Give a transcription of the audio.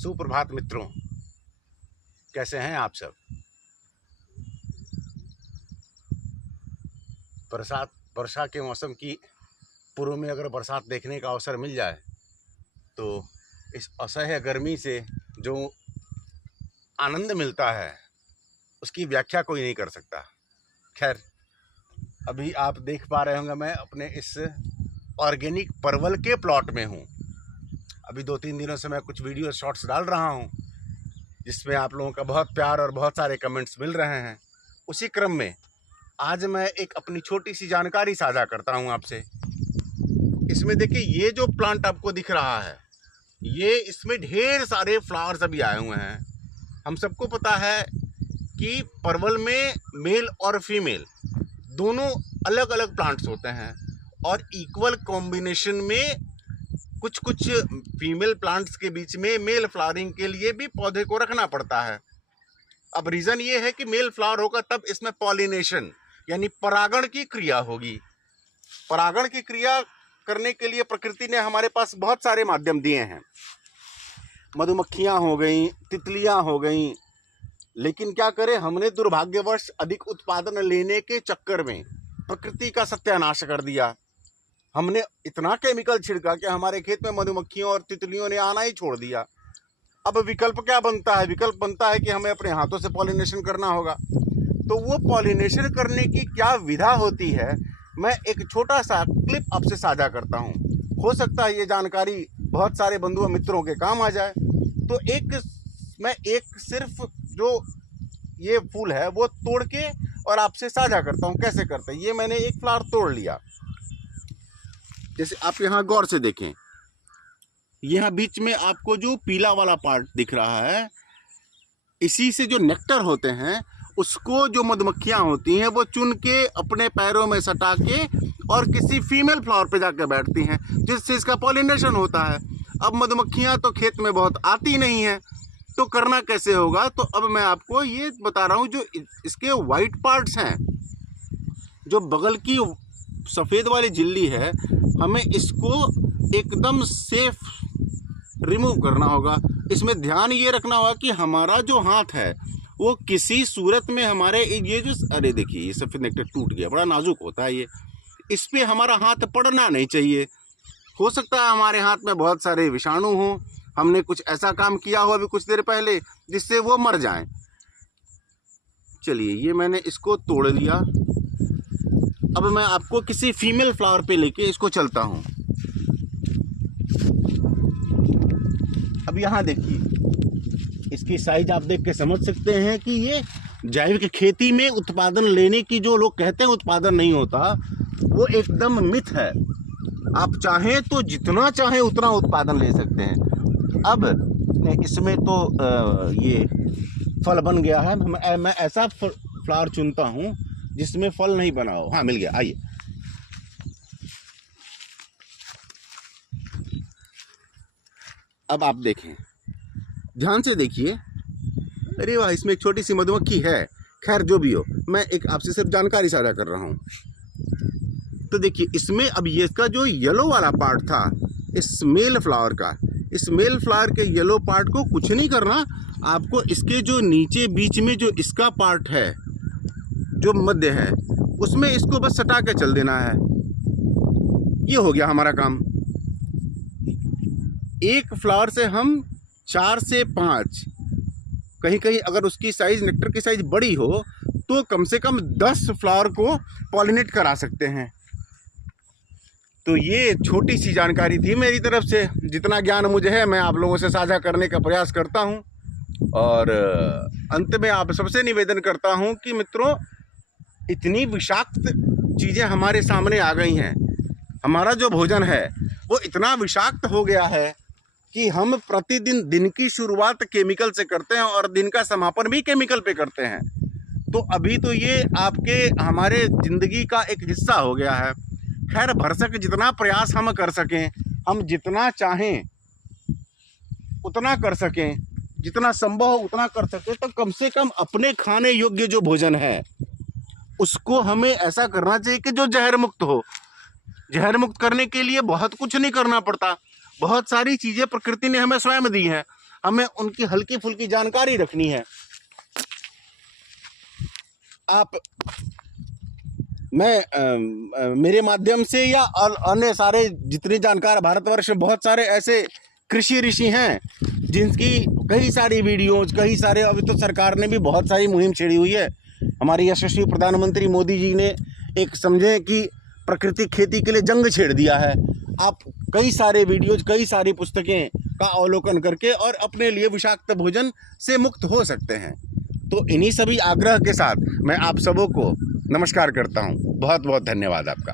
सुप्रभात मित्रों, कैसे हैं आप सब। वर्षा के मौसम की पूर्व में अगर बरसात देखने का अवसर मिल जाए तो इस असह्य गर्मी से जो आनंद मिलता है उसकी व्याख्या कोई नहीं कर सकता। खैर, अभी आप देख पा रहे होंगे मैं अपने इस ऑर्गेनिक परवल के प्लॉट में हूँ। अभी 2-3 दिनों से मैं कुछ वीडियो शॉर्ट्स डाल रहा हूँ जिसमें आप लोगों का बहुत प्यार और बहुत सारे कमेंट्स मिल रहे हैं। उसी क्रम में आज मैं एक अपनी छोटी सी जानकारी साझा करता हूँ आपसे। इसमें देखिए, ये जो प्लांट आपको दिख रहा है, ये इसमें ढेर सारे फ्लावर्स अभी आए हुए हैं। हम सबको पता है कि परवल में मेल और फीमेल दोनों अलग अलग प्लांट्स होते हैं और इक्वल कॉम्बिनेशन में कुछ कुछ फीमेल प्लांट्स के बीच में मेल फ्लावरिंग के लिए भी पौधे को रखना पड़ता है। अब रीज़न ये है कि मेल फ्लावर होगा तब इसमें पॉलिनेशन यानी परागण की क्रिया होगी। परागण की क्रिया करने के लिए प्रकृति ने हमारे पास बहुत सारे माध्यम दिए हैं। मधुमक्खियाँ हो गई, तितलियाँ हो गई, लेकिन क्या करें, हमने दुर्भाग्यवश अधिक उत्पादन लेने के चक्कर में प्रकृति का सत्यानाश कर दिया। हमने इतना केमिकल छिड़का कि हमारे खेत में मधुमक्खियों और तितलियों ने आना ही छोड़ दिया। अब विकल्प क्या बनता है? विकल्प बनता है कि हमें अपने हाथों से पॉलिनेशन करना होगा। तो वो पॉलिनेशन करने की क्या विधा होती है, मैं एक छोटा सा क्लिप आपसे साझा करता हूँ। हो सकता है ये जानकारी बहुत सारे बंधुओं मित्रों के काम आ जाए। तो मैं सिर्फ जो ये फूल है वो तोड़ के और आपसे साझा करता हूँ कैसे करते हैं। ये मैंने एक फ्लावर तोड़ लिया। जैसे आप यहाँ गौर से देखें, यहाँ बीच में आपको जो पीला वाला पार्ट दिख रहा है, इसी से जो नेक्टर होते हैं उसको जो मधुमक्खियाँ होती हैं वो चुन के अपने पैरों में सटा के और किसी फीमेल फ्लावर पे जाकर बैठती हैं, जिससे इसका पॉलिनेशन होता है। अब मधुमक्खियाँ तो खेत में बहुत आती नहीं हैं, तो करना कैसे होगा? तो अब मैं आपको ये बता रहा हूँ, जो इसके वाइट पार्ट्स हैं, जो बगल की सफ़ेद वाली झिल्ली है, हमें इसको एकदम सेफ रिमूव करना होगा। इसमें ध्यान ये रखना होगा कि हमारा जो हाथ है वो किसी सूरत में हमारे ये जो, अरे देखिए ये सफ़ेद नेक्टर टूट गया, बड़ा नाजुक होता है ये, इस पर हमारा हाथ पड़ना नहीं चाहिए। हो सकता है हमारे हाथ में बहुत सारे विषाणु हों, हमने कुछ ऐसा काम किया हो अभी कुछ देर पहले जिससे वो मर जाएं। चलिए, ये मैंने इसको तोड़ लिया। अब मैं आपको किसी फीमेल फ्लावर पे लेके इसको चलता हूँ। अब यहाँ देखिए, इसकी साइज आप देख के समझ सकते हैं कि ये जैविक खेती में उत्पादन लेने की, जो लोग कहते हैं उत्पादन नहीं होता, वो एकदम मिथ है। आप चाहें तो जितना चाहें उतना उत्पादन ले सकते हैं। अब इसमें तो ये फल बन गया है। मैं ऐसा फ्लावर चुनता हूँ जिसमें फल नहीं बना हो। हाँ, मिल गया, आइए। अब आप देखें, ध्यान से देखिए। अरे वाह, इसमें एक छोटी सी मधुमक्खी है। खैर, जो भी हो, मैं एक आपसे सिर्फ जानकारी साझा कर रहा हूँ। तो देखिए, इसमें अब ये इसका जो येलो वाला पार्ट था इस मेल फ्लावर का, इस मेल फ्लावर के येलो पार्ट को कुछ नहीं करना आपको। इसके जो नीचे बीच में जो इसका पार्ट है, जो मध्य है, उसमें इसको बस सटा के चल देना है। ये हो गया हमारा काम। एक फ्लावर से हम 4 से 5, कहीं कहीं अगर उसकी साइज, नेक्टर की साइज बड़ी हो तो कम से कम 10 फ्लावर को पॉलिनेट करा सकते हैं। तो ये छोटी सी जानकारी थी मेरी तरफ से। जितना ज्ञान मुझे है मैं आप लोगों से साझा करने का प्रयास करता हूँ। और अंत में आप सबसे निवेदन करता हूँ कि मित्रों, इतनी विषाक्त चीज़ें हमारे सामने आ गई हैं। हमारा जो भोजन है वो इतना विषाक्त हो गया है कि हम प्रतिदिन दिन की शुरुआत केमिकल से करते हैं और दिन का समापन भी केमिकल पे करते हैं। तो अभी तो ये आपके हमारे ज़िंदगी का एक हिस्सा हो गया है। खैर, भरसक जितना प्रयास हम कर सकें, हम जितना चाहें उतना कर सकें, जितना संभव हो उतना कर सकें, तो कम से कम अपने खाने योग्य जो भोजन है उसको हमें ऐसा करना चाहिए कि जो जहर मुक्त हो। जहर मुक्त करने के लिए बहुत कुछ नहीं करना पड़ता। बहुत सारी चीज़ें प्रकृति ने हमें स्वयं दी हैं। हमें उनकी हल्की फुल्की जानकारी रखनी है। मैं मेरे माध्यम से या अन्य सारे जितने जानकार भारतवर्ष में बहुत सारे ऐसे कृषि ऋषि हैं जिनकी कई सारी वीडियोज, कई सारे, अभी तो सरकार ने भी बहुत सारी मुहिम छेड़ी हुई है। हमारे यशस्वी प्रधानमंत्री मोदी जी ने एक समझें कि प्राकृतिक खेती के लिए जंग छेड़ दिया है। आप कई सारे वीडियोज, कई सारी पुस्तकें का अवलोकन करके और अपने लिए विषाक्त भोजन से मुक्त हो सकते हैं। तो इन्हीं सभी आग्रह के साथ मैं आप सबों को नमस्कार करता हूँ। बहुत बहुत धन्यवाद आपका।